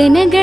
ಗನಗ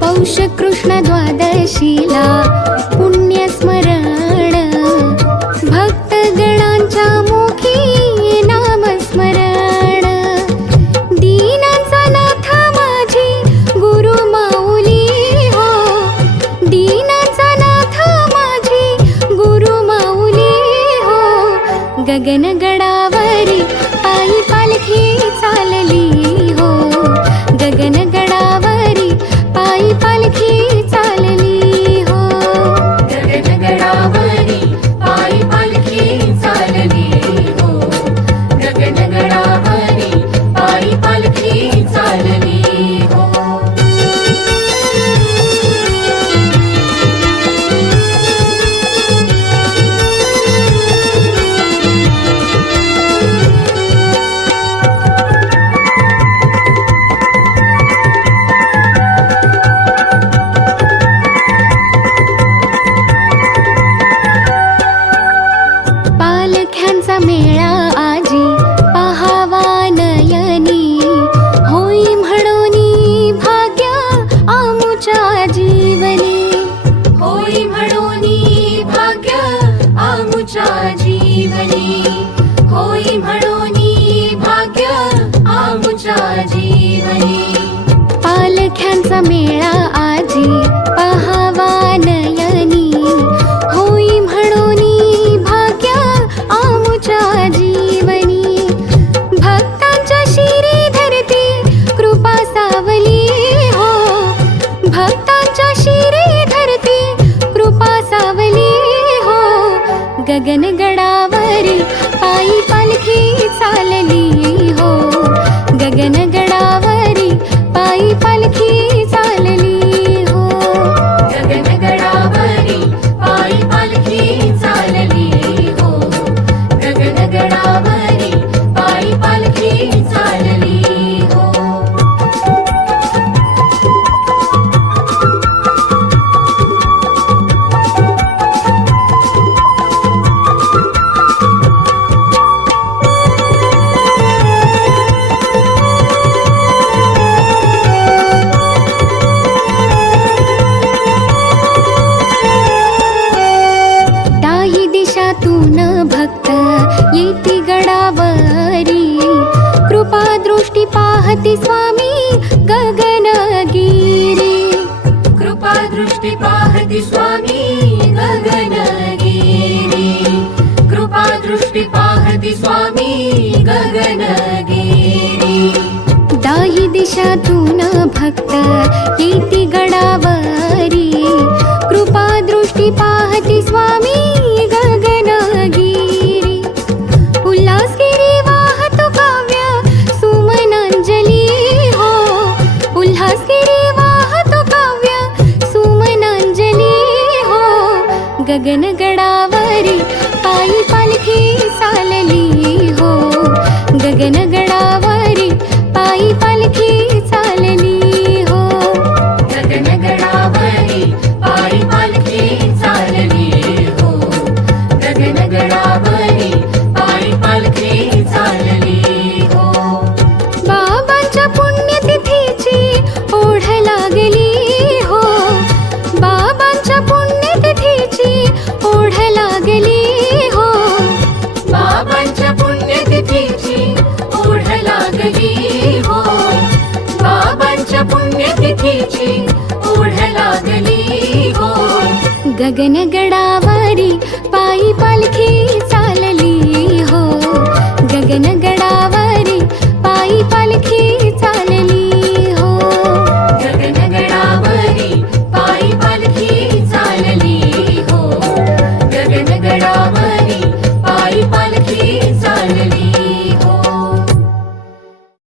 पौष कृष्ण द्वादशीला पुण्यस्मरण. भक्तगणांच्या मुखी नामस्मरण. दीनाचा नाथ माझी गुरु माऊली हो. दीनाचा नाथ माझी गुरु माऊली हो. गगनगडावरी पायी पालखी चालली. रसमेळा स्वामी गगनगिरि। कृपा दृष्टि पाहति स्वामी गगनगिरि। कृपा दृष्टि पाहति स्वामी गगनगिरि। दाहि दिशा तु न भक्त। ಗಗನಗಡಾವ पुण्यतिथीची ओढ लागली हो. गगनगडावरी पायी पालखी